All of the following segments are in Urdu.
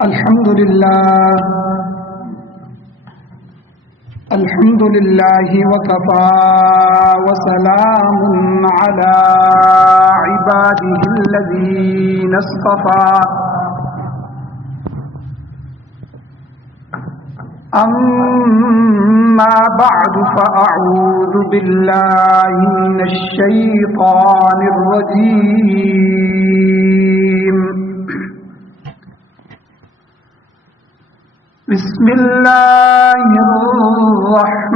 الحمد لله وكفى وسلام على عباده الذين اصطفى أما بعد فأعوذ بالله من الشيطان الرجيم بسم الله الرحمن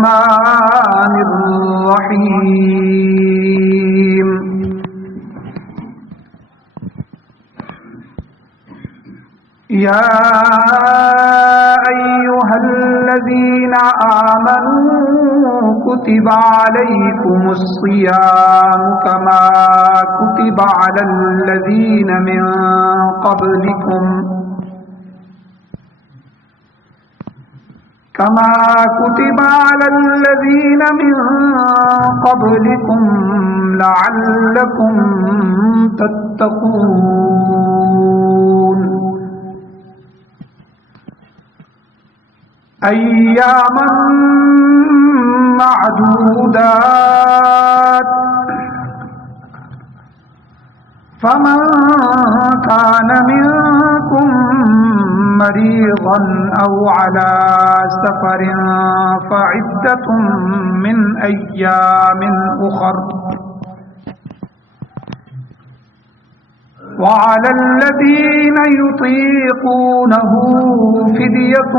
الرحيم يا أيها الذين آمنوا كتب عليكم الصيام كما كتب على الذين من قبلكم لعلكم تتقون أياما معدودات فمن كان منكم مريضا أو على سفر فعدة من أيام أخر وعلى الذين يطيقونه فدية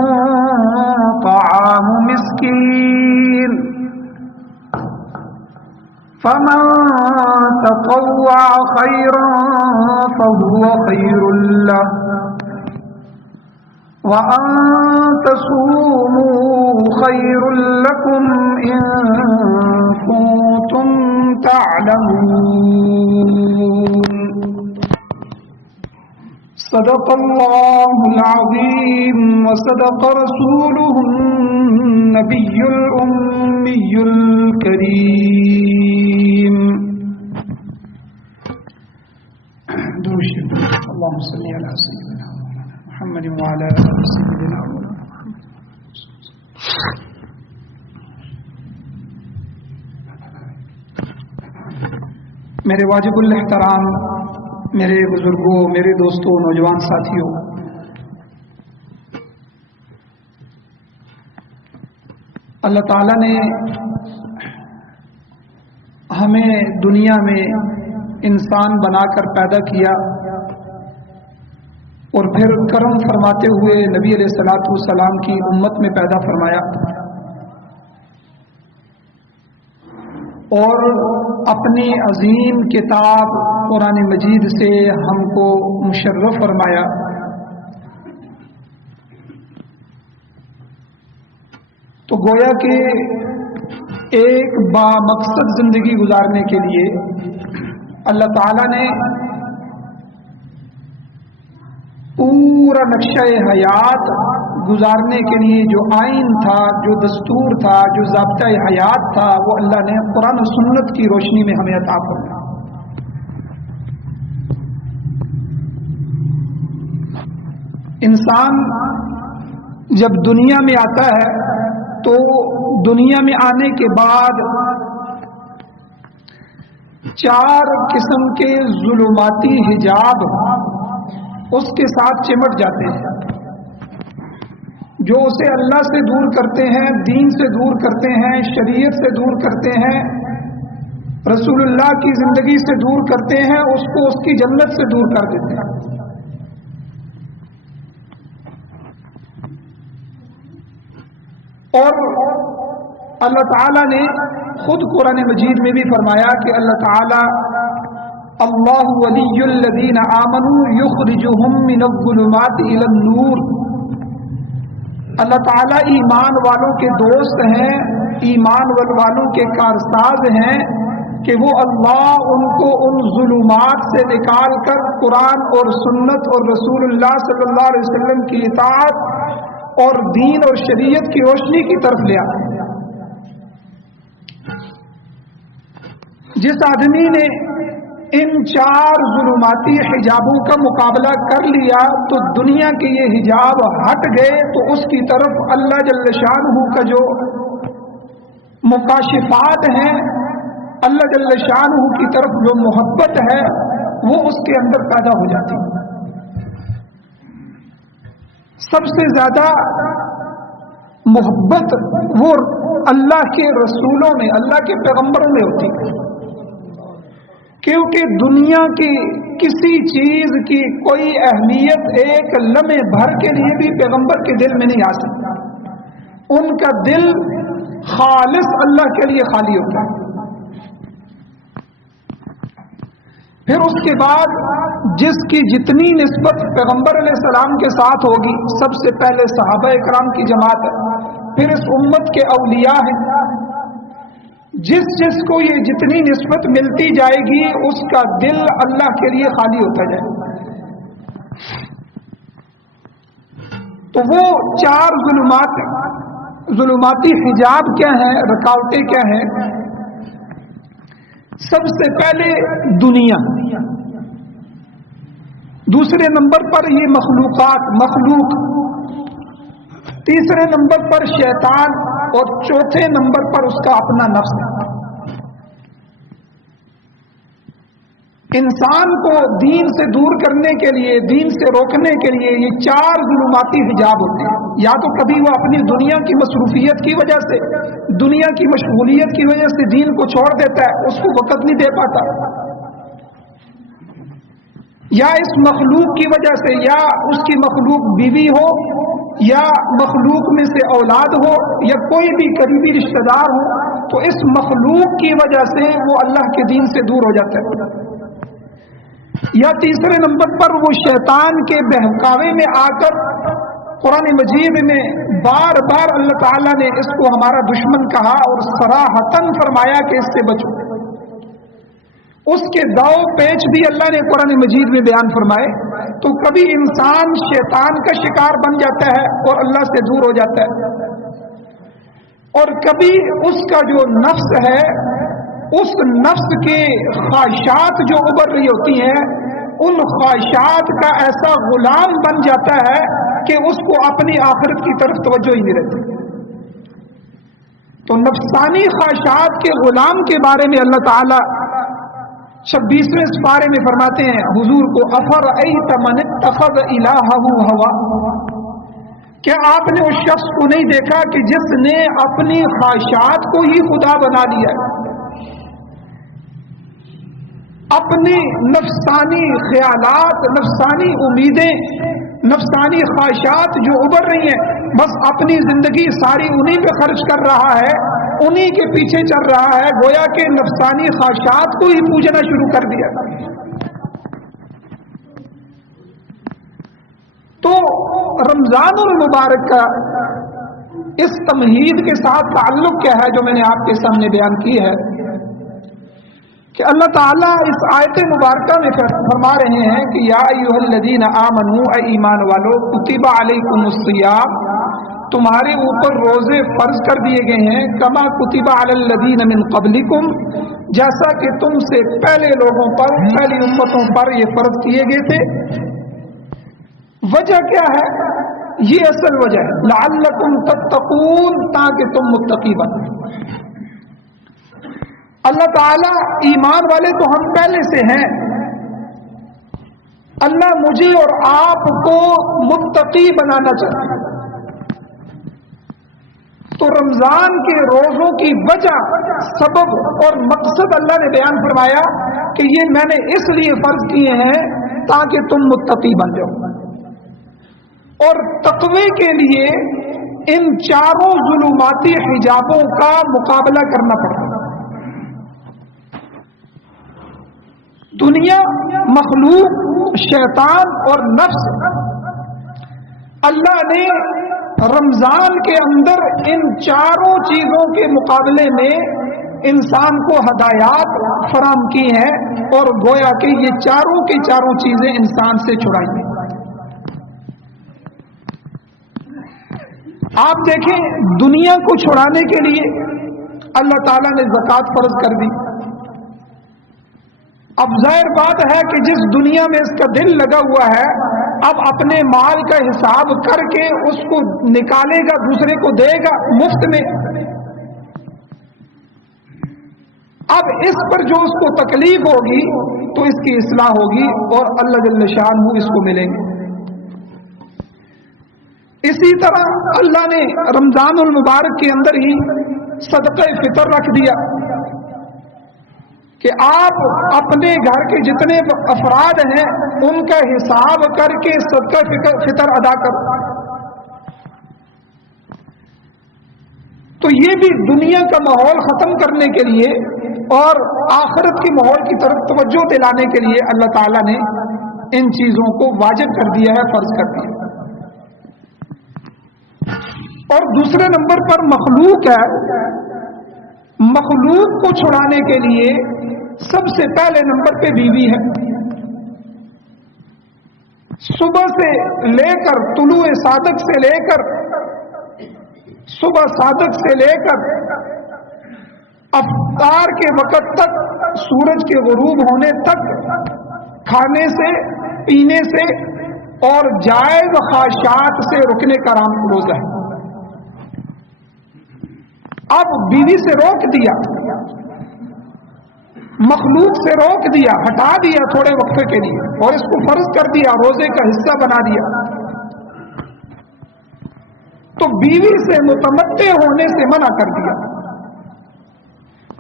طعام مسكين فمن تطوع خيرا فهو خير له وأن تصوموا خير لكم إن كنتم تعلمون صدق الله العظيم وصدق رسوله النبي الأمي الكريم اللهم صل على سيدنا محمد وعلى آل سيدنا میرے واجب الاحترام میرے بزرگوں، میرے دوستوں، نوجوان ساتھیوں، اللہ تعالیٰ نے ہمیں دنیا میں انسان بنا کر پیدا کیا اور پھر کرم فرماتے ہوئے نبی علیہ الصلوۃ والسلام کی امت میں پیدا فرمایا اور اپنی عظیم کتاب قرآن مجید سے ہم کو مشرف فرمایا۔ تو گویا کہ ایک با مقصد زندگی گزارنے کے لیے اللہ تعالیٰ نے پورا نقشہ حیات گزارنے کے لیے جو آئین تھا، جو دستور تھا، جو ضابطہ حیات تھا، وہ اللہ نے قرآن و سنت کی روشنی میں ہمیں عطا فرمایا۔ انسان جب دنیا میں آتا ہے تو دنیا میں آنے کے بعد 4 قسم کے ظلماتی حجاب اس کے ساتھ چمٹ جاتے ہیں، جو اسے اللہ سے دور کرتے ہیں، دین سے دور کرتے ہیں، شریعت سے دور کرتے ہیں، رسول اللہ کی زندگی سے دور کرتے ہیں، اس کو اس کی جنت سے دور کر دیتے ہیں۔ اور اللہ تعالیٰ نے خود قرآن مجید میں بھی فرمایا کہ اللہ تعالیٰ اللہ ولی الذین آمنوا یخرجہم من الظلمات الی النور، اللہ تعالیٰ ایمان والوں کے دوست ہیں، ایمان والوں کے کارساز ہیں کہ وہ اللہ ان کو ان ظلمات سے نکال کر قرآن اور سنت اور رسول اللہ صلی اللہ علیہ وسلم کی اطاعت اور دین اور شریعت کی روشنی کی طرف لے آتے ہیں۔ جس آدمی نے ان 4 ظلماتی حجابوں کا مقابلہ کر لیا تو دنیا کے یہ حجاب ہٹ گئے تو اس کی طرف اللہ جل شانہ کا جو مکاشفات ہیں، اللہ جل شانہ کی طرف جو محبت ہے وہ اس کے اندر پیدا ہو جاتی ہے۔ سب سے زیادہ محبت وہ اللہ کے رسولوں میں، اللہ کے پیغمبروں میں ہوتی ہے، کیونکہ دنیا کی کسی چیز کی کوئی اہمیت ایک لمحے بھر کے لیے بھی پیغمبر کے دل میں نہیں آ سکتا۔ ان کا دل خالص اللہ کے لیے خالی ہوتا ہے۔ پھر اس کے بعد جس کی جتنی نسبت پیغمبر علیہ السلام کے ساتھ ہوگی، سب سے پہلے صحابہ اکرام کی جماعت ہے، پھر اس امت کے اولیاء ہیں۔ جس کو یہ جتنی نسبت ملتی جائے گی اس کا دل اللہ کے لیے خالی ہوتا جائے گا۔ تو وہ 4 ظلماتی حجاب کیا ہیں، رکاوٹیں کیا ہیں؟ سب سے پہلے دنیا، دوسرے نمبر پر یہ مخلوق، تیسرے نمبر پر شیطان، اور چوتھے نمبر پر اس کا اپنا نفس۔ انسان کو دین سے دور کرنے کے لیے، دین سے روکنے کے لیے یہ 4 ظلماتی حجاب ہوتے ہیں۔ یا تو کبھی وہ اپنی دنیا کی مصروفیت کی وجہ سے، دنیا کی مشغولیت کی وجہ سے دین کو چھوڑ دیتا ہے، اس کو وقت نہیں دے پاتا، یا اس مخلوق کی وجہ سے، یا اس کی مخلوق بیوی ہو، یا مخلوق میں سے اولاد ہو، یا کوئی بھی قریبی رشتہ دار ہو، تو اس مخلوق کی وجہ سے وہ اللہ کے دین سے دور ہو جاتا ہے۔ یا تیسرے نمبر پر وہ شیطان کے بہکاوے میں آ کر، قرآن مجید میں بار بار اللہ تعالیٰ نے اس کو ہمارا دشمن کہا اور صراحتاً فرمایا کہ اس سے بچو۔ اس کے داؤ پیچ بھی اللہ نے قرآن مجید میں بیان فرمائے۔ تو کبھی انسان شیطان کا شکار بن جاتا ہے اور اللہ سے دور ہو جاتا ہے، اور کبھی اس کا جو نفس ہے، اس نفس کے خواہشات جو ابھر رہی ہوتی ہیں، ان خواہشات کا ایسا غلام بن جاتا ہے کہ اس کو اپنی آخرت کی طرف توجہ ہی نہیں رہتی۔ تو نفسانی خواہشات کے غلام کے بارے میں اللہ تعالی 26ویں سپارے میں فرماتے ہیں حضور کو، افرأیت من اتخذ الہہ ہوا، کیا آپ نے اس شخص کو نہیں دیکھا کہ جس نے اپنی خواہشات کو ہی خدا بنا لیا ہے؟ اپنی نفسانی خیالات، نفسانی امیدیں، نفسانی خواہشات جو ابھر رہی ہیں، بس اپنی زندگی ساری انہی پہ خرچ کر رہا ہے، انہی کے پیچھے چل رہا ہے، گویا کہ نفسانی خواہشات کو ہی پوجنا شروع کر دیا۔ تو رمضان المبارک کا اس تمہید کے ساتھ تعلق کیا ہے جو میں نے آپ کے سامنے بیان کی ہے، کہ اللہ تعالیٰ اس آیت مبارکہ میں فرما رہے ہیں کہ یا ایھا الذین آمنوا، اے ایمان والو، کتب علیکم الصیام، تمہارے اوپر روزے فرض کر دیے گئے ہیں، کما کتب علی الذین من قبلکم، جیسا کہ تم سے پہلے لوگوں پر، پہلی امتوں پر یہ فرض کیے گئے تھے۔ وجہ کیا ہے؟ یہ اصل وجہ ہے، لعلکم تتقون، تاکہ تم متقی بنو۔ اللہ تعالیٰ ایمان والے تو ہم پہلے سے ہیں، اللہ مجھے اور آپ کو متقی بنانا چاہتے ہیں۔ تو رمضان کے روزوں کی وجہ، سبب اور مقصد اللہ نے بیان فرمایا کہ یہ میں نے اس لیے فرض کیے ہیں تاکہ تم متقی بن جاؤ۔ اور تقوی کے لیے ان 4 ظلماتی حجابوں کا مقابلہ کرنا پڑتا ہے۔ دنیا، مخلوق، شیطان اور نفس، اللہ نے رمضان کے اندر ان 4 چیزوں کے مقابلے میں انسان کو ہدایات فراہم کی ہیں، اور گویا کہ یہ 4 کی 4 چیزیں انسان سے چھڑائی ہیں۔ آپ دیکھیں، دنیا کو چھڑانے کے لیے اللہ تعالیٰ نے زکوٰۃ فرض کر دی، اب ظاہر بات ہے کہ جس دنیا میں اس کا دل لگا ہوا ہے، اب اپنے مال کا حساب کر کے اس کو نکالے گا، دوسرے کو دے گا مفت میں۔ اب اس پر جو اس کو تکلیف ہوگی تو اس کی اصلاح ہوگی اور اللہ جل شانہ اس کو ملیں گے۔ اسی طرح اللہ نے رمضان المبارک کے اندر ہی صدقہ فطر رکھ دیا کہ آپ اپنے گھر کے جتنے افراد ہیں ان کا حساب کر کے صدقہ فطر ادا کرو۔ تو یہ بھی دنیا کا ماحول ختم کرنے کے لیے اور آخرت کے ماحول کی طرف توجہ دلانے کے لیے اللہ تعالیٰ نے ان چیزوں کو واجب کر دیا ہے، فرض کر دیا۔ اور دوسرے نمبر پر مخلوق ہے، مخلوق کو چھڑانے کے لیے سب سے پہلے نمبر پہ بیوی ہے۔ صبح سے لے کر طلوع صادق سے لے کر صبح صادق سے لے کر افطار کے وقت تک، سورج کے غروب ہونے تک کھانے سے، پینے سے اور جائز خواہشات سے رکنے کا روزہ ہے۔ اب بیوی سے روک دیا، مخلوق سے روک دیا، ہٹا دیا تھوڑے وقت کے لیے اور اس کو فرض کر دیا، روزے کا حصہ بنا دیا۔ تو بیوی سے متمتع ہونے سے منع کر دیا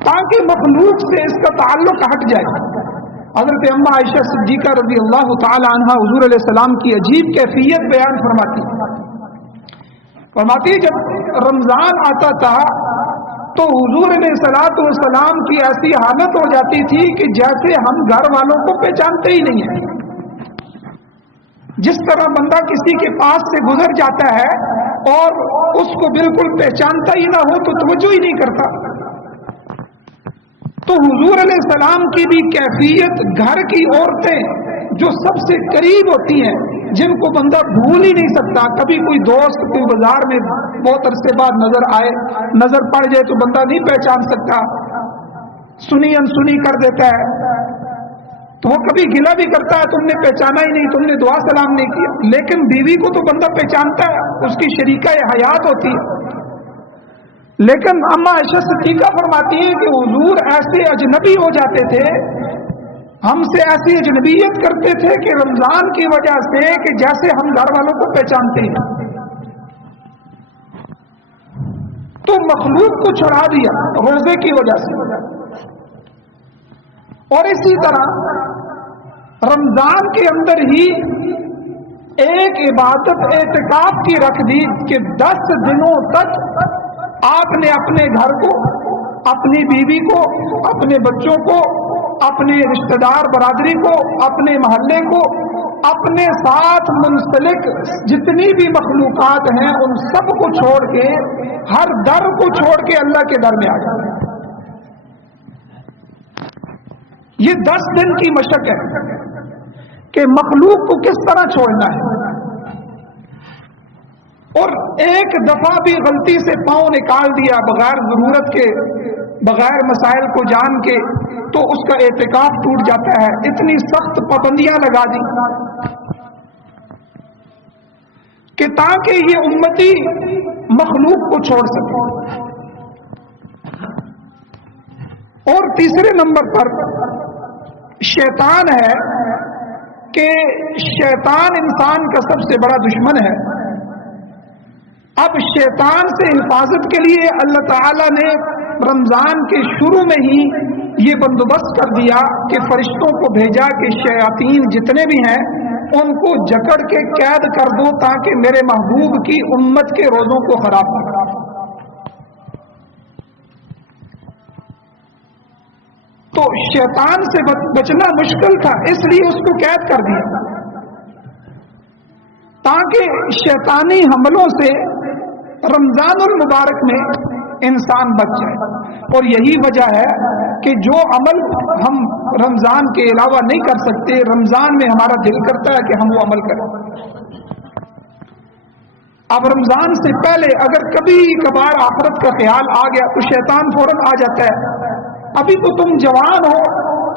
تاکہ مخلوق سے اس کا تعلق ہٹ جائے۔ حضرت اما عائشہ صدیقہ رضی اللہ تعالی عنہا حضور علیہ السلام کی عجیب کیفیت بیان فرماتی جب رمضان آتا تھا تو حضور علیہ السلام کی ایسی حالت ہو جاتی تھی کہ جیسے ہم گھر والوں کو پہچانتے ہی نہیں ہیں۔ جس طرح بندہ کسی کے پاس سے گزر جاتا ہے اور اس کو بالکل پہچانتا ہی نہ ہو تو توجہ ہی نہیں کرتا، تو حضور علیہ السلام کی بھی کیفیت گھر کی عورتیں جو سب سے قریب ہوتی ہیں، جن کو بندہ بھول ہی نہیں سکتا، کبھی کوئی دوست کوئی بازار میں بہت عرصے بعد نظر پڑ جائے تو بندہ نہیں پہچان سکتا، سنی انسنی کر دیتا ہے، تو وہ کبھی گلہ بھی کرتا ہے تم نے پہچانا ہی نہیں، تم نے دعا سلام نہیں کیا۔ لیکن بیوی کو تو بندہ پہچانتا ہے، اس کی شریکہ حیات ہوتی ہے۔ لیکن اما عائشہ صدیقہ فرماتی ہیں کہ حضور ایسے اجنبی ہو جاتے تھے، ہم سے ایسی اجنبیت کرتے تھے کہ رمضان کی وجہ سے کہ جیسے ہم گھر والوں کو پہچانتے ہیں، تو مخلوق کو چھڑا دیا روزے کی وجہ سے۔ اور اسی طرح رمضان کے اندر ہی ایک عبادت اعتکاف کی رکھ دی کہ 10 دنوں تک آپ نے اپنے گھر کو، اپنی بیوی کو، اپنے بچوں کو، اپنے رشتہ دار برادری کو، اپنے محلے کو، اپنے ساتھ منسلک جتنی بھی مخلوقات ہیں ان سب کو چھوڑ کے، ہر در کو چھوڑ کے اللہ کے در میں آ جائے۔ یہ 10 دن کی مشق ہے کہ مخلوق کو کس طرح چھوڑنا ہے، اور ایک دفعہ بھی غلطی سے پاؤں نکال دیا بغیر ضرورت کے، بغیر مسائل کو جان کے، تو اس کا اعتکاف ٹوٹ جاتا ہے۔ اتنی سخت پابندیاں لگا دی کہ تاکہ یہ امتی مخلوق کو چھوڑ سکے۔ اور تیسرے نمبر پر شیطان ہے کہ شیطان انسان کا سب سے بڑا دشمن ہے۔ اب شیطان سے حفاظت کے لیے اللہ تعالیٰ نے رمضان کے شروع میں ہی یہ بندوبست کر دیا کہ فرشتوں کو بھیجا کہ شیاطین جتنے بھی ہیں ان کو جکڑ کے قید کر دو تاکہ میرے محبوب کی امت کے روزوں کو خراب نہ کرے۔ تو شیطان سے بچنا مشکل تھا، اس لیے اس کو قید کر دیا تاکہ شیطانی حملوں سے رمضان المبارک میں انسان بچ جائے۔ اور یہی وجہ ہے کہ جو عمل ہم رمضان کے علاوہ نہیں کر سکتے، رمضان میں ہمارا دل کرتا ہے کہ ہم وہ عمل کریں۔ اب رمضان سے پہلے اگر کبھی کبھار آخرت کا خیال آ گیا تو شیطان فوراً آ جاتا ہے، ابھی تو تم جوان ہو،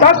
10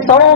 100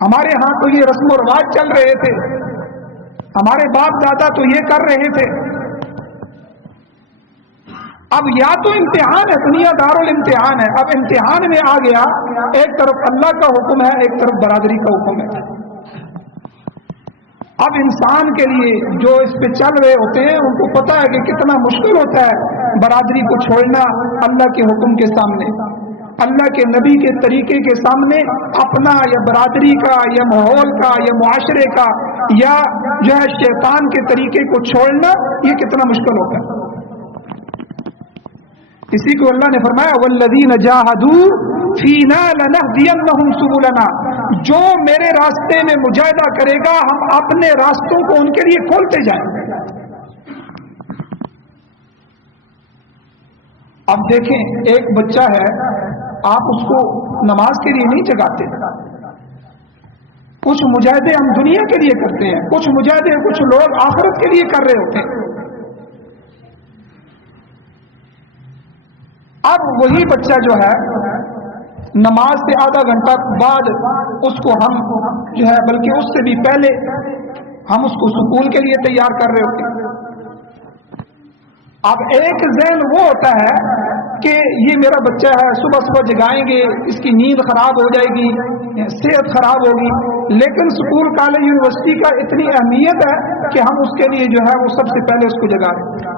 ہمارے ہاں تو یہ رسم و رواج چل رہے تھے، ہمارے باپ دادا تو یہ کر رہے تھے۔ اب یا تو امتحان ہے، دنیا دارالامتحان ہے، اب امتحان میں آ گیا، ایک طرف اللہ کا حکم ہے، ایک طرف برادری کا حکم ہے۔ اب انسان کے لیے جو اس پہ چل رہے ہوتے ہیں ان کو پتہ ہے کہ کتنا مشکل ہوتا ہے برادری کو چھوڑنا اللہ کے حکم کے سامنے، اللہ کے نبی کے طریقے کے سامنے اپنا یا برادری کا یا ماحول کا یا معاشرے کا یا جو ہے شیطان کے طریقے کو چھوڑنا، یہ کتنا مشکل ہوتا ہے۔ اسی کو اللہ نے فرمایا والذین جاہدوا فینا لنہدینہم سبلنا، جو میرے راستے میں مجاہدہ کرے گا ہم اپنے راستوں کو ان کے لیے کھولتے جائیں گے۔ اب دیکھیں ایک بچہ ہے، آپ اس کو نماز کے لیے نہیں جگاتے، کچھ مجاہدے ہم دنیا کے لیے کرتے ہیں، کچھ مجاہدے کچھ لوگ آخرت کے لیے کر رہے ہوتے ہیں۔ اب وہی بچہ جو ہے نماز سے آدھا گھنٹہ بعد اس کو ہم جو ہے بلکہ اس سے بھی پہلے ہم اس کو سکول کے لیے تیار کر رہے ہوتے ہیں۔ اب ایک ذہن وہ ہوتا ہے کہ یہ میرا بچہ ہے، صبح صبح جگائیں گے، اس کی نیند خراب ہو جائے گی، صحت خراب ہوگی، لیکن سکول کالج یونیورسٹی کا اتنی اہمیت ہے کہ ہم اس کے لیے جو ہے وہ سب سے پہلے اس کو جگا رہے ہیں۔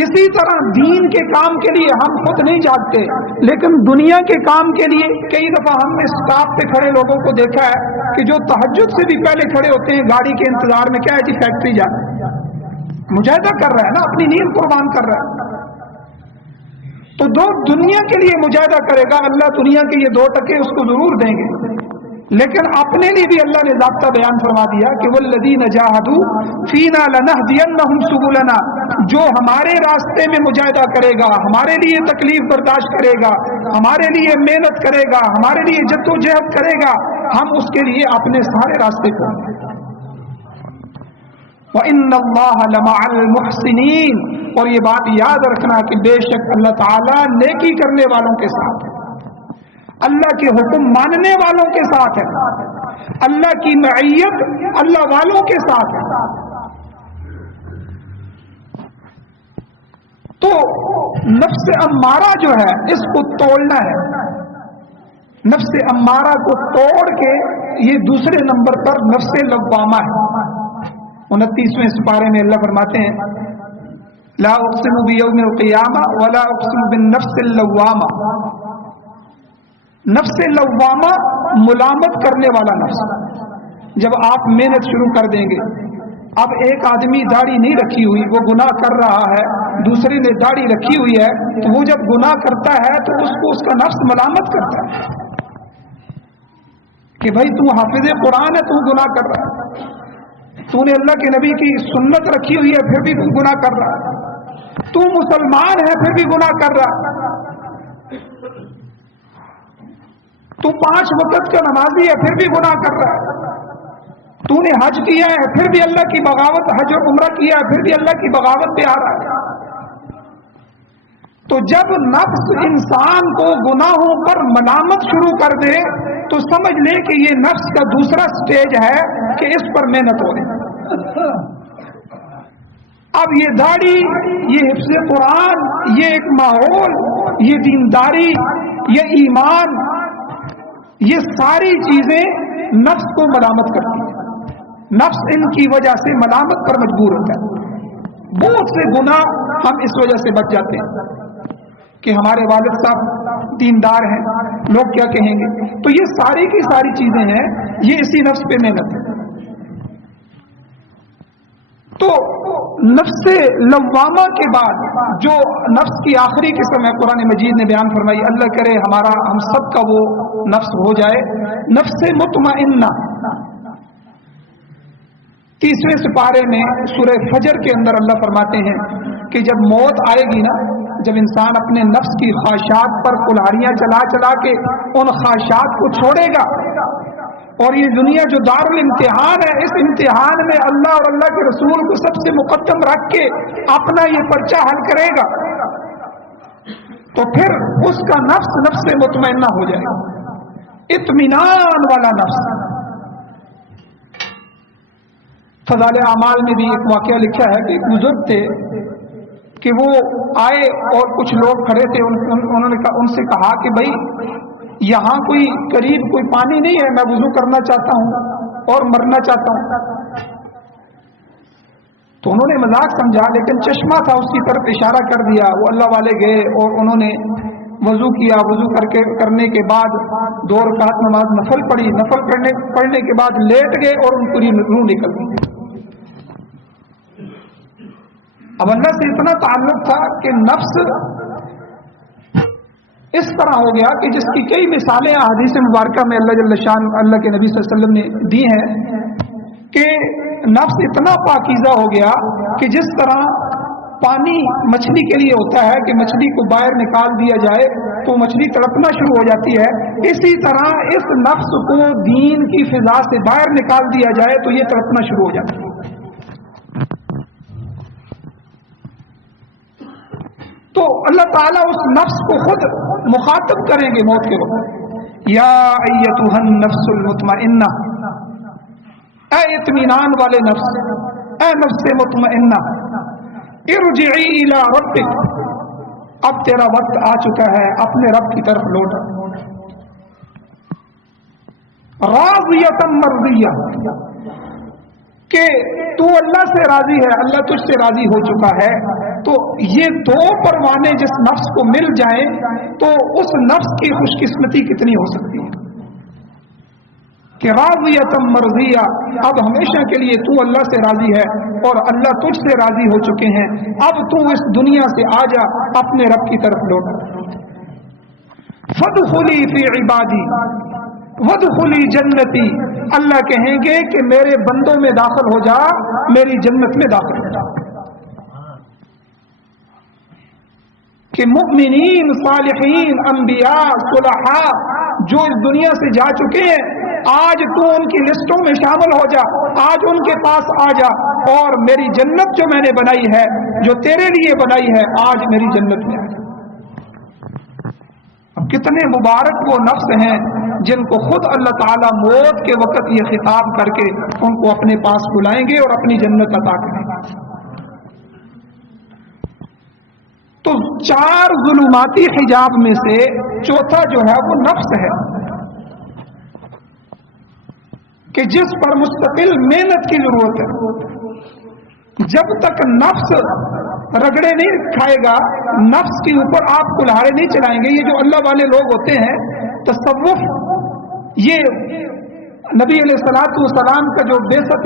اسی طرح دین کے کام کے لیے ہم خود نہیں جاگتے، لیکن دنیا کے کام کے لیے کئی دفعہ ہم نے اسٹاف پہ کھڑے لوگوں کو دیکھا ہے کہ جو تہجد سے بھی پہلے کھڑے ہوتے ہیں گاڑی کے انتظار میں، کیا ہے جی فیکٹری جانا ہے، مجاہدہ کر رہا ہے نا، اپنی نیند قربان کر رہا ہے۔ تو جو دنیا کے لیے مجاہدہ کرے گا اللہ دنیا کے یہ 2 ٹکے اس کو ضرور دیں گے، لیکن اپنے لیے بھی اللہ نے ضابطہ بیان فرما دیا کہ والذین جاہدوا فینا لنہدینہم سبلنا، جو ہمارے راستے میں مجاہدہ کرے گا، ہمارے لیے تکلیف برداشت کرے گا، ہمارے لیے محنت کرے گا، ہمارے لیے جدوجہد کرے گا، ہم اس کے لیے اپنے سارے راستے کو۔ وَإِنَّ اللَّهَ لَمَعَ الْمُحْسِنِينَ، اور یہ بات یاد رکھنا کہ بے شک اللہ تعالیٰ نیکی کرنے والوں کے ساتھ ہے، اللہ کے حکم ماننے والوں کے ساتھ ہے، اللہ کی معیت اللہ والوں کے ساتھ ہے۔ تو نفس امارہ جو ہے اس کو توڑنا ہے، نفس امارہ کو توڑ کے یہ دوسرے نمبر پر نفس لوامہ ہے۔ 29ویں سپارے میں اللہ فرماتے ہیں لا اقسم بیوم القیامہ ولا اقسم بالنفس اللوامہ، نفس لوامہ ملامت کرنے والا نفس۔ جب آپ محنت شروع کر دیں گے، اب ایک آدمی داڑھی نہیں رکھی ہوئی، وہ گناہ کر رہا ہے، دوسرے نے داڑھی رکھی ہوئی ہے، تو وہ جب گناہ کرتا ہے تو اس کو اس کا نفس ملامت کرتا ہے کہ بھائی تو حافظ قرآن ہے، تو گناہ کر رہا ہے، تو نے اللہ کے نبی کی سنت رکھی ہوئی ہے پھر بھی تو گناہ کر رہا ہے، تو مسلمان ہے پھر بھی گناہ کر رہا ہے، تو 5 وقت کا نمازی ہے پھر بھی گناہ کر رہا ہے، تو نے حج کیا ہے پھر بھی اللہ کی بغاوت، حج اور عمرہ کیا ہے پھر بھی اللہ کی بغاوت پہ آ رہا ہے۔ تو جب نفس انسان کو گناہوں پر ملامت شروع کر دے تو سمجھ لے کہ یہ نفس کا دوسرا سٹیج ہے کہ اس پر محنت ہو رہی۔ اب یہ داڑھی، یہ حفظ قرآن، یہ ایک ماحول، یہ دینداری، یہ ایمان، یہ ساری چیزیں نفس کو ملامت کرتی ہیں، نفس ان کی وجہ سے ملامت پر مجبور ہوتا ہے۔ بہت سے گناہ ہم اس وجہ سے بچ جاتے ہیں کہ ہمارے والد صاحب دیندار ہیں، لوگ کیا کہیں گے، تو یہ ساری کی ساری چیزیں ہیں، یہ اسی نفس پہ محنت ہے۔ تو نفس لوامہ کے بعد جو نفس کی آخری قسم ہے قرآن مجید نے بیان فرمائی، اللہ کرے ہم سب کا وہ نفس ہو جائے، نفس مطمئنہ۔ 30ویں سپارے میں سورہ فجر کے اندر اللہ فرماتے ہیں کہ جب موت آئے گی نا، جب انسان اپنے نفس کی خواہشات پر کلہاڑیاں چلا چلا کے ان خواہشات کو چھوڑے گا، اور یہ دنیا جو دارالامتحان ہے، اس امتحان میں اللہ اور اللہ کے رسول کو سب سے مقدم رکھ کے اپنا یہ پرچہ حل کرے گا، تو پھر اس کا نفس نفس مطمئنہ ہو جائے گا۔ اطمینان والا نفس. فضائل اعمال میں بھی ایک واقعہ لکھا ہے کہ ایک بزرگ تھے کہ وہ آئے اور کچھ لوگ کھڑے تھے، انہوں نے ان سے کہا کہ بھائی یہاں کوئی قریب کوئی پانی نہیں ہے، میں وضو کرنا چاہتا ہوں اور مرنا چاہتا ہوں. تو انہوں نے مذاق سمجھا، لیکن چشمہ تھا اس کی طرف اشارہ کر دیا. وہ اللہ والے گئے اور انہوں نے وضو کیا. وضو کرنے کے بعد 2 رکعت نماز نفل پڑھی. نفل پڑھنے کے بعد لیٹ گئے اور ان پوری روح نکل گئی. اب اللہ سے اتنا تعلق تھا کہ نفس اس طرح ہو گیا کہ جس کی کئی مثالیں احادیث مبارکہ میں اللہ جل شان اللہ کے نبی صلی اللہ علیہ وسلم نے دی ہیں کہ نفس اتنا پاکیزہ ہو گیا کہ جس طرح پانی مچھلی کے لیے ہوتا ہے کہ مچھلی کو باہر نکال دیا جائے تو مچھلی تڑپنا شروع ہو جاتی ہے، اسی طرح اس نفس کو دین کی فضا سے باہر نکال دیا جائے تو یہ تڑپنا شروع ہو جاتی ہے. تو اللہ تعالیٰ اس نفس کو خود مخاطب کریں گے موت کے وقت. یا ایتھا النفس المطمئنہ، اے اطمینان والے نفس، اے نفس مطمئنہ، ارجعی الی ربک، اب تیرا وقت آ چکا ہے اپنے رب کی طرف لوٹ. راضیۃ مرضیہ، کہ تو اللہ سے راضی ہے، اللہ تجھ سے راضی ہو چکا ہے. تو یہ 2 پروانے جس نفس کو مل جائیں تو اس نفس کی خوش قسمتی کتنی ہو سکتی ہے کہ راضیۃ مرضیہ، اب ہمیشہ کے لیے تو اللہ سے راضی ہے اور اللہ تجھ سے راضی ہو چکے ہیں. اب تو اس دنیا سے آ جا، اپنے رب کی طرف لوٹ. فادخلی فی عبادی وادخلی جنتی، اللہ کہیں گے کہ میرے بندوں میں داخل ہو جا، میری جنت میں داخل ہو جا. کہ مؤمنین، صالحین، انبیاء، صلحاء جو اس دنیا سے جا چکے ہیں، آج تو ان کی لسٹوں میں شامل ہو جا، آج ان کے پاس آ جا اور میری جنت جو میں نے بنائی ہے، جو تیرے لیے بنائی ہے، آج میری جنت میں آ جا. اب کتنے مبارک وہ نفس ہیں جن کو خود اللہ تعالیٰ موت کے وقت یہ خطاب کر کے ان کو اپنے پاس بلائیں گے اور اپنی جنت عطا کریں گے. تو 4 ظلماتی حجاب میں سے چوتھا جو ہے وہ نفس ہے کہ جس پر مستقل محنت کی ضرورت ہے. جب تک نفس رگڑے نہیں کھائے گا، نفس کے اوپر آپ کلہاڑے نہیں چلائیں گے. یہ جو اللہ والے لوگ ہوتے ہیں، تصوف، یہ نبی علیہ الصلوۃ والسلام کا جو بعثت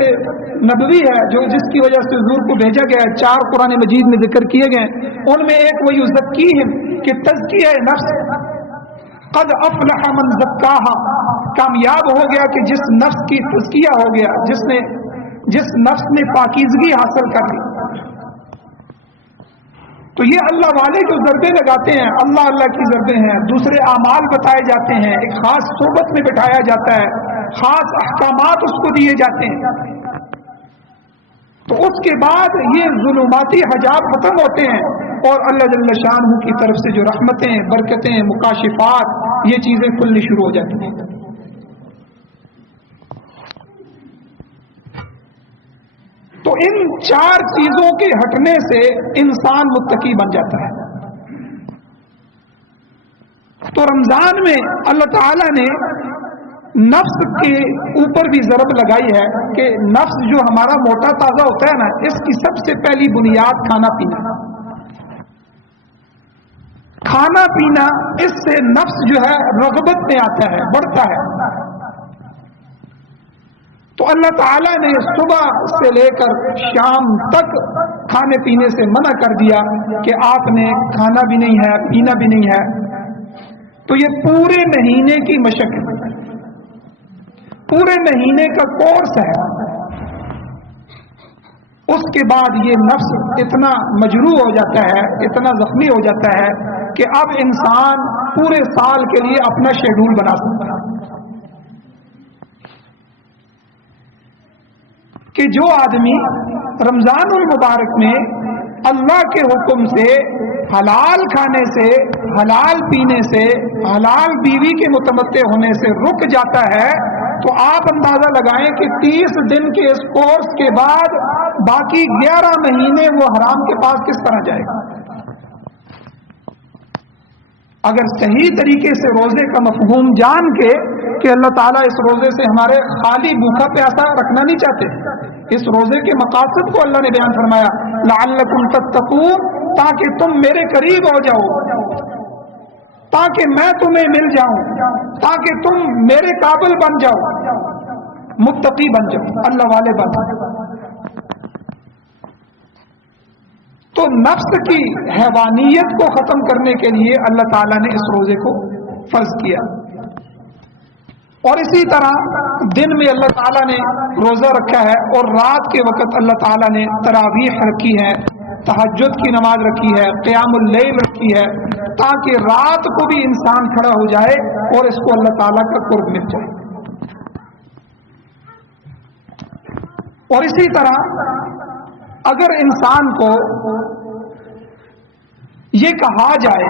نبوی ہے، جو جس کی وجہ سے حضور کو بھیجا گیا ہے، 4 قرآن مجید میں ذکر کیے گئے، ان میں ایک وہ یزکیہم کہ تزکیہ نفس، قد افلح من زکاہا، کامیاب ہو گیا کہ جس نفس کی تزکیہ ہو گیا، جس نفس نے پاکیزگی حاصل کر لی. تو یہ اللہ والے جو ضربے لگاتے ہیں، اللہ اللہ کی ضربے ہیں، دوسرے اعمال بتائے جاتے ہیں، ایک خاص صحبت میں بٹھایا جاتا ہے، خاص احکامات اس کو دیے جاتے ہیں. تو اس کے بعد یہ ظلماتی حجاب ختم ہوتے ہیں اور اللہ جل شانہ کی طرف سے جو رحمتیں، برکتیں، مکاشفات، یہ چیزیں کھلنی شروع ہو جاتی ہیں. تو ان 4 چیزوں کے ہٹنے سے انسان متقی بن جاتا ہے. تو رمضان میں اللہ تعالیٰ نے نفس کے اوپر بھی ضرب لگائی ہے کہ نفس جو ہمارا موٹا تازہ ہوتا ہے نا، اس کی سب سے پہلی بنیاد کھانا پینا. کھانا پینا، اس سے نفس جو ہے رغبت میں آتا ہے، بڑھتا ہے. تو اللہ تعالیٰ نے صبح سے لے کر شام تک کھانے پینے سے منع کر دیا کہ آپ نے کھانا بھی نہیں ہے، پینا بھی نہیں ہے. تو یہ پورے مہینے کی مشق ہے، پورے مہینے کا کورس ہے. اس کے بعد یہ نفس اتنا مجروح ہو جاتا ہے، اتنا زخمی ہو جاتا ہے کہ اب انسان پورے سال کے لیے اپنا شیڈول بنا سکتا ہے. کہ جو آدمی رمضان المبارک میں اللہ کے حکم سے حلال کھانے سے، حلال پینے سے، حلال بیوی کے متمتع ہونے سے رک جاتا ہے تو آپ اندازہ لگائیں کہ 30 دن کے اس کورس کے بعد باقی 11 مہینے وہ حرام کے پاس کس طرح جائے گا؟ اگر صحیح طریقے سے روزے کا مفہوم جان کے کہ اللہ تعالیٰ اس روزے سے ہمارے خالی بھوکا پیاسا رکھنا نہیں چاہتے، اس روزے کے مقاصد کو اللہ نے بیان فرمایا لعلکم تتقون، تاکہ تم میرے قریب ہو جاؤ، تاکہ میں تمہیں مل جاؤں، تاکہ تم میرے قابل بن جاؤ، متقی بن جاؤ، اللہ والے بن جاؤ۔ تو نفس کی حیوانیت کو ختم کرنے کے لیے اللہ تعالیٰ نے اس روزے کو فرض کیا، اور اسی طرح دن میں اللہ تعالیٰ نے روزہ رکھا ہے، اور رات کے وقت اللہ تعالیٰ نے تراویح رکھی ہے، تہجد کی نماز رکھی ہے، قیام اللیل رکھی ہے، تاکہ رات کو بھی انسان کھڑا ہو جائے اور اس کو اللہ تعالیٰ کا قرب مل جائے۔ اور اسی طرح اگر انسان کو یہ کہا جائے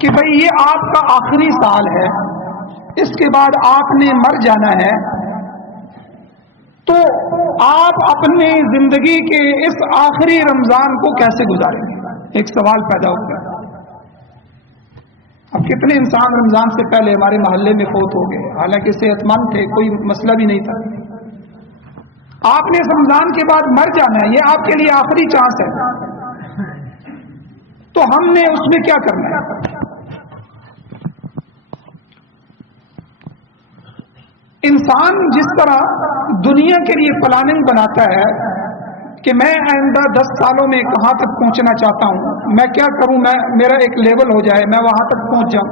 کہ بھئی یہ آپ کا آخری سال ہے، اس کے بعد آپ نے مر جانا ہے، تو آپ اپنی زندگی کے اس آخری رمضان کو کیسے گزاریں گے؟ ایک سوال پیدا ہوگا۔ اب کتنے انسان رمضان سے پہلے ہمارے محلے میں فوت ہو گئے، حالانکہ صحت مند تھے، کوئی مسئلہ بھی نہیں تھا۔ آپ نے اس رمضان کے بعد مر جانا ہے، یہ آپ کے لیے آخری چانس ہے، تو ہم نے اس میں کیا کرنا ہے؟ انسان جس طرح دنیا کے لیے پلاننگ بناتا ہے کہ میں آئندہ 10 سالوں میں کہاں تک پہنچنا چاہتا ہوں، میں کیا کروں، میرا ایک لیول ہو جائے، میں وہاں تک پہنچ جاؤں،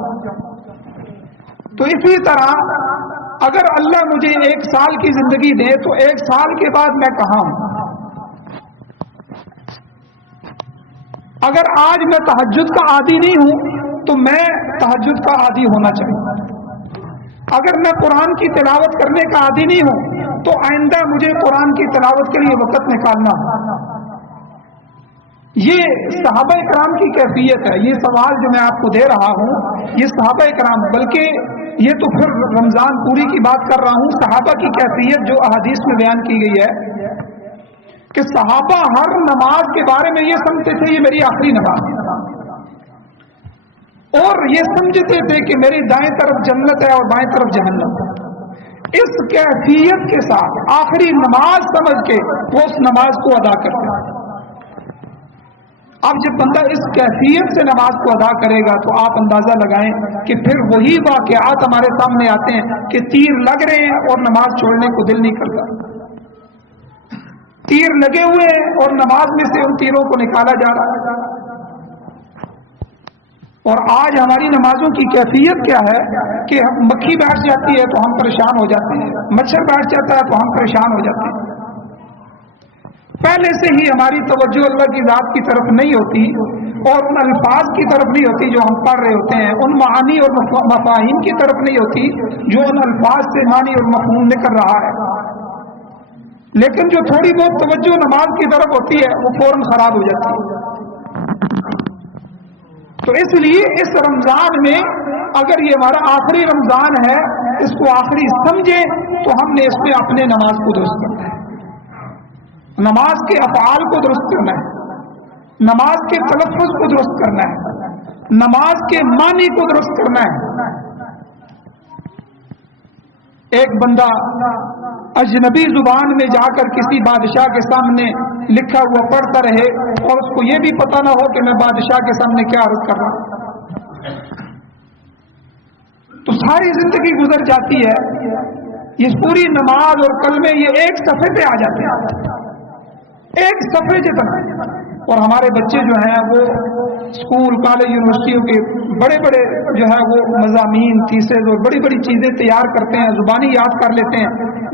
تو اسی طرح اگر اللہ مجھے 1 سال کی زندگی دے تو 1 سال کے بعد میں کہاں ہوں؟ اگر آج میں تہجد کا عادی نہیں ہوں تو میں تہجد کا عادی ہونا چاہیے۔ اگر میں قرآن کی تلاوت کرنے کا عادی نہیں ہوں تو آئندہ مجھے قرآن کی تلاوت کے لیے وقت نکالنا ہو۔ یہ صحابہ کرام کی کیفیت ہے۔ یہ سوال جو میں آپ کو دے رہا ہوں یہ صحابہ کرام، بلکہ یہ تو پھر رمضان پوری کی بات کر رہا ہوں، صحابہ کی کیفیت جو احادیث میں بیان کی گئی ہے کہ صحابہ ہر نماز کے بارے میں یہ سمجھتے تھے یہ میری آخری نماز ہے، اور یہ سمجھتے تھے کہ میری دائیں طرف جنت ہے اور بائیں طرف جہنم ہے۔ اس کیفیت کے ساتھ آخری نماز سمجھ کے وہ اس نماز کو ادا کرتے ہیں۔ اب جب بندہ اس کیفیت سے نماز کو ادا کرے گا تو آپ اندازہ لگائیں کہ پھر وہی واقعات ہمارے سامنے آتے ہیں کہ تیر لگ رہے ہیں اور نماز چھوڑنے کو دل نہیں کرتا، تیر لگے ہوئے ہیں اور نماز میں سے ان تیروں کو نکالا جا رہا ہے۔ اور آج ہماری نمازوں کی کیفیت کیا ہے کہ مکھی بیٹھ جاتی ہے تو ہم پریشان ہو جاتے ہیں، مچھر بیٹھ جاتا ہے تو ہم پریشان ہو جاتے ہیں۔ پہلے سے ہی ہماری توجہ اللہ کی ذات کی طرف نہیں ہوتی اور ان الفاظ کی طرف نہیں ہوتی جو ہم پڑھ رہے ہوتے ہیں، ان معانی اور مفاہیم کی طرف نہیں ہوتی جو ان الفاظ سے معنی اور مفہوم نکل رہا ہے، لیکن جو تھوڑی بہت توجہ نماز کی طرف ہوتی ہے وہ فوراً خراب ہو جاتی ہے۔ تو اس لیے اس رمضان میں اگر یہ ہمارا آخری رمضان ہے، اس کو آخری سمجھیں تو ہم نے اس میں اپنے نماز کو درست کرنا ہے، نماز کے افعال کو درست کرنا ہے، نماز کے تلفظ کو درست کرنا ہے، نماز کے معنی کو درست کرنا ہے۔ ایک بندہ اجنبی زبان میں جا کر کسی بادشاہ کے سامنے لکھا ہوا پڑھتا رہے اور اس کو یہ بھی پتہ نہ ہو کہ میں بادشاہ کے سامنے کیا عرض کر رہا ہوں، تو ساری زندگی گزر جاتی ہے، یہ پوری نماز اور کلمے یہ ایک صفحے پہ آ جاتے ہیں، ایک صفحے جتنا۔ اور ہمارے بچے جو ہیں وہ اسکول کالج یونیورسٹیوں کے بڑے بڑے جو ہے وہ مضامین تھیسز اور بڑی بڑی چیزیں تیار کرتے ہیں، زبانی یاد کر لیتے ہیں،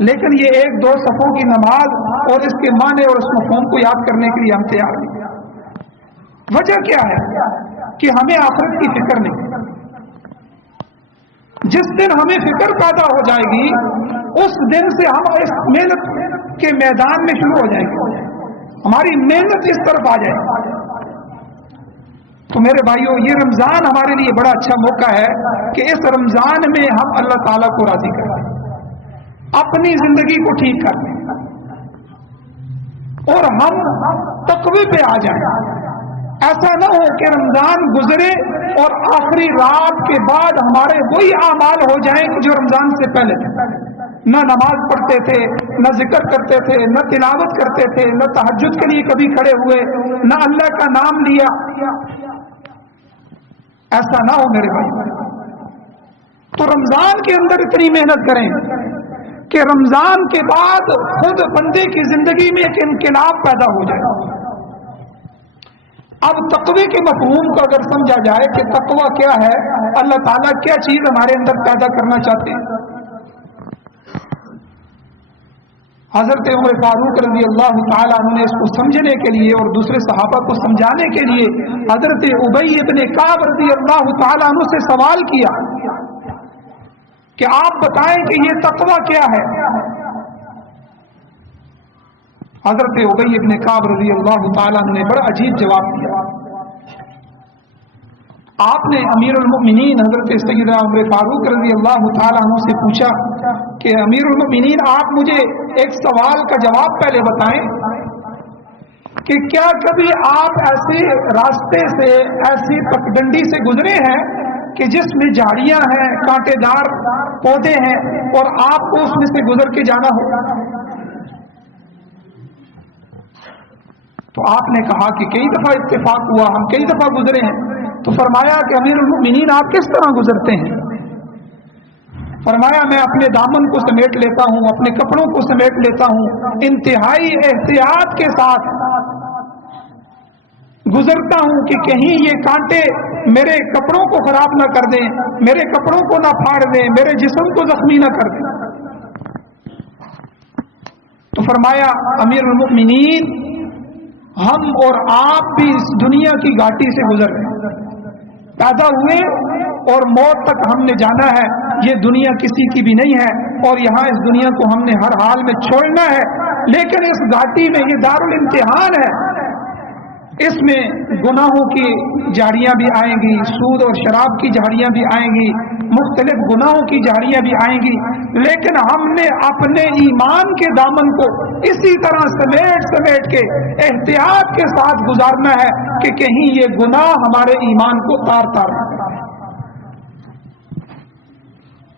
لیکن یہ 1-2 صفحوں کی نماز اور اس کے معنی اور اس مفہوم کو یاد کرنے کے لیے ہم تیار نہیں۔ وجہ کیا ہے کہ ہمیں آخرت کی فکر نہیں۔ جس دن ہمیں فکر پیدا ہو جائے گی اس دن سے ہم اس محنت کے میدان میں شروع ہو جائیں گے۔ ہماری محنت اس طرف آ جائے. تو میرے بھائیوں، یہ رمضان ہمارے لیے بڑا اچھا موقع ہے کہ اس رمضان میں ہم اللہ تعالیٰ کو راضی کریں، اپنی زندگی کو ٹھیک کر لیں اور ہم تقوی پہ آ جائیں. ایسا نہ ہو کہ رمضان گزرے اور آخری رات کے بعد ہمارے وہی اعمال ہو جائیں کہ جو رمضان سے پہلے تھے. نہ نماز پڑھتے تھے، نہ ذکر کرتے تھے، نہ تلاوت کرتے تھے، نہ تہجد کے لیے کبھی کھڑے ہوئے، نہ اللہ کا نام لیا. ایسا نہ ہو میرے بھائی. تو رمضان کے اندر اتنی محنت کریں کہ رمضان کے بعد خود بندے کی زندگی میں ایک انقلاب پیدا ہو جائے. اب تقوی کے مفہوم کو اگر سمجھا جائے کہ تقوی کیا ہے، اللہ تعالیٰ کیا چیز ہمارے اندر پیدا کرنا چاہتے ہیں. حضرت عمر فاروق رضی اللہ تعالیٰ عنہ نے اس کو سمجھنے کے لیے اور دوسرے صحابہ کو سمجھانے کے لیے حضرت ابی ابن کعب رضی اللہ تعالیٰ عنہ سے سوال کیا کہ آپ بتائیں کہ یہ تقوی کیا ہے. حضرت ابی ابن کعب رضی اللہ تعالیٰ عنہ نے بڑا عجیب جواب دیا. آپ نے امیر المؤمنین حضرت سیدنا عمر فاروق رضی اللہ تعالیٰ عنہ سے پوچھا کہ امیر المؤمنین، آپ مجھے ایک سوال کا جواب پہلے بتائیں کہ کیا کبھی آپ ایسے راستے سے، ایسی پگڈنڈی سے گزرے ہیں کہ جس میں جھاڑیاں ہیں، کانٹے دار پودے ہیں اور آپ کو اس میں سے گزر کے جانا ہو؟ تو آپ نے کہا کہ کئی دفعہ اتفاق ہوا، ہم کئی دفعہ گزرے ہیں. تو فرمایا کہ امیر المؤمنین آپ کس طرح گزرتے ہیں؟ فرمایا میں اپنے دامن کو سمیٹ لیتا ہوں، اپنے کپڑوں کو سمیٹ لیتا ہوں، انتہائی احتیاط کے ساتھ گزرتا ہوں کہ کہیں یہ کانٹے میرے کپڑوں کو خراب نہ کر دیں، میرے کپڑوں کو نہ پھاڑ دیں، میرے جسم کو زخمی نہ کر دیں. تو فرمایا امیر المؤمنین، ہم اور آپ بھی اس دنیا کی گھاٹی سے گزر رہے ہیں. پیدا ہوئے اور موت تک ہم نے جانا ہے. یہ دنیا کسی کی بھی نہیں ہے اور یہاں اس دنیا کو ہم نے ہر حال میں چھوڑنا ہے. لیکن اس گھاٹی میں یہ دارالامتحان ہے، اس میں گناہوں کی جھاڑیاں بھی آئیں گی، سود اور شراب کی جھاڑیاں بھی آئیں گی، مختلف گناہوں کی جھاڑیاں بھی آئیں گی. لیکن ہم نے اپنے ایمان کے دامن کو اسی طرح سمیٹ کے احتیاط کے ساتھ گزارنا ہے کہ کہیں یہ گناہ ہمارے ایمان کو تار تار نہ کرے.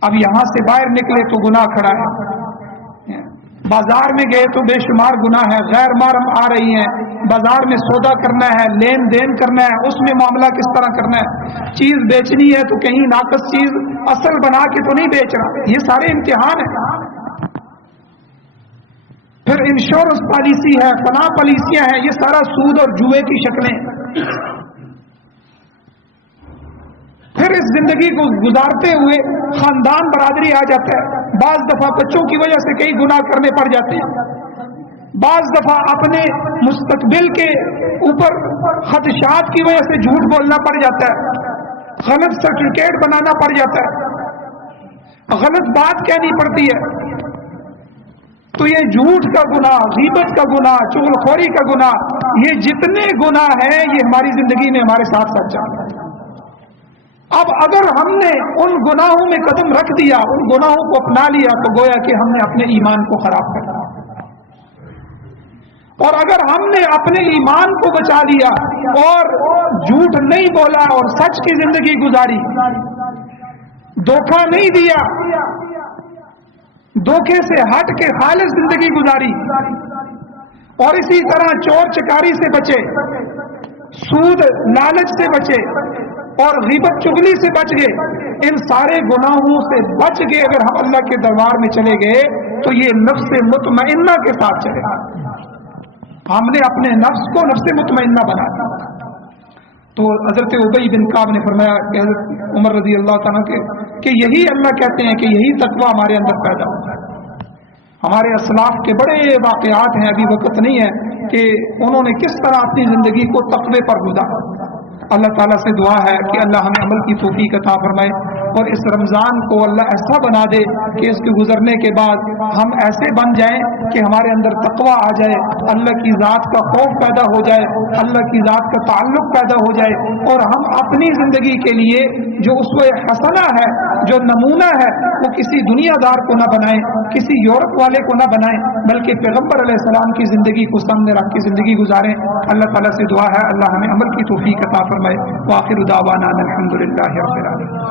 اب یہاں سے باہر نکلے تو گناہ کھڑا ہے، بازار میں گئے تو بے شمار گناہ ہے، غیر محرم آ رہی ہیں، بازار میں سودا کرنا ہے، لین دین کرنا ہے، اس میں معاملہ کس طرح کرنا ہے، چیز بیچنی ہے تو کہیں ناقص چیز اصل بنا کے تو نہیں بیچ رہا. یہ سارے امتحان ہیں. پھر انشورنس پالیسی ہے، فلاں پالیسیاں ہیں، یہ سارا سود اور جوئے کی شکلیں. پھر اس زندگی کو گزارتے ہوئے خاندان برادری آ جاتا ہے. بعض دفعہ بچوں کی وجہ سے کئی گناہ کرنے پڑ جاتے ہیں، بعض دفعہ اپنے مستقبل کے اوپر خدشات کی وجہ سے جھوٹ بولنا پڑ جاتا ہے، غلط سرٹیفکیٹ بنانا پڑ جاتا ہے، غلط بات کہنی پڑتی ہے. تو یہ جھوٹ کا گناہ، غیبت کا گناہ، چغلخوری کا گناہ، یہ جتنے گناہ ہیں یہ ہماری زندگی میں ہمارے ساتھ ساتھ چل رہے ہیں. اب اگر ہم نے ان گناہوں میں قدم رکھ دیا، ان گناہوں کو اپنا لیا، تو گویا کہ ہم نے اپنے ایمان کو خراب کر دیا. اور اگر ہم نے اپنے ایمان کو بچا لیا اور جھوٹ نہیں بولا اور سچ کی زندگی گزاری، دھوکہ نہیں دیا، دھوکے سے ہٹ کے خالص زندگی گزاری، اور اسی طرح چور چکاری سے بچے، سود لالچ سے بچے اور غیبت چغلی سے بچ گئے، ان سارے گناہوں سے بچ گئے اگر ہم اللہ کے دربار میں چلے گئے تو یہ نفس مطمئنہ کے ساتھ چلے گا. ہم نے اپنے نفس کو نفس مطمئنہ بنا دیا. تو حضرت ابی بن کعب نے فرمایا کہ حضرت عمر رضی اللہ تعالیٰ کہ یہی اللہ کہتے ہیں کہ یہی تقویٰ ہمارے اندر پیدا ہوتا ہے. ہمارے اسلاف کے بڑے واقعات ہیں، ابھی وقت نہیں ہے کہ انہوں نے کس طرح اپنی زندگی کو تقوی پر گزارا. اللہ تعالیٰ سے دعا ہے کہ اللہ ہمیں عمل کی توفیق عطا فرمائے. اور اس رمضان کو اللہ ایسا بنا دے کہ اس کے گزرنے کے بعد ہم ایسے بن جائیں کہ ہمارے اندر تقویٰ آ جائے، اللہ کی ذات کا خوف پیدا ہو جائے، اللہ کی ذات کا تعلق پیدا ہو جائے، اور ہم اپنی زندگی کے لیے جو اسوہ حسنہ ہے، جو نمونہ ہے، وہ کسی دنیا دار کو نہ بنائیں، کسی یورپ والے کو نہ بنائیں، بلکہ پیغمبر علیہ السلام کی زندگی کو سامنے رکھ کے زندگی گزاریں۔ اللہ تعالیٰ سے دعا ہے اللہ ہمیں عمل کی توفیق عطا فرمائے۔ وآخر دعوانا الحمد للہ رب العالمین۔